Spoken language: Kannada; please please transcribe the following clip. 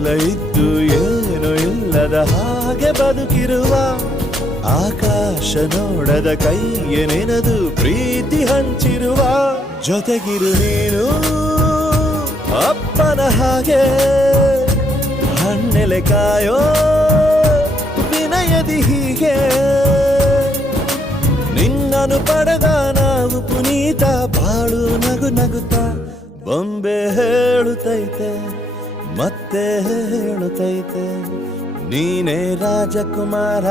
ಎಲ್ಲ ಇದ್ದು ಏನು ಇಲ್ಲದ ಹಾಗೆ ಬದುಕಿರುವ ಆಕಾಶ ನೋಡದ ಕೈಯ ನೆನೆದು ಪ್ರೀತಿ ಹಂಚಿರುವ ಜೊತೆಗಿರು ನೀನು ಅಪ್ಪನ ಹಾಗೆ ಹಣ್ಣೆಲೆ ಕಾಯೋ ವಿನಯದಿ ಹೀಗೆ ನಿನ್ನನು ಪಡೆದ ನಾವು ಪುನೀತ ಬಾಳು ನಗು ನಗುತ್ತಾ ಬೊಂಬೆ ಹೇಳುತ್ತೈತೆ ಮತ್ತೆ ಹೇಳುತ್ತೈತೆ ನೀನೇ ರಾಜಕುಮಾರ.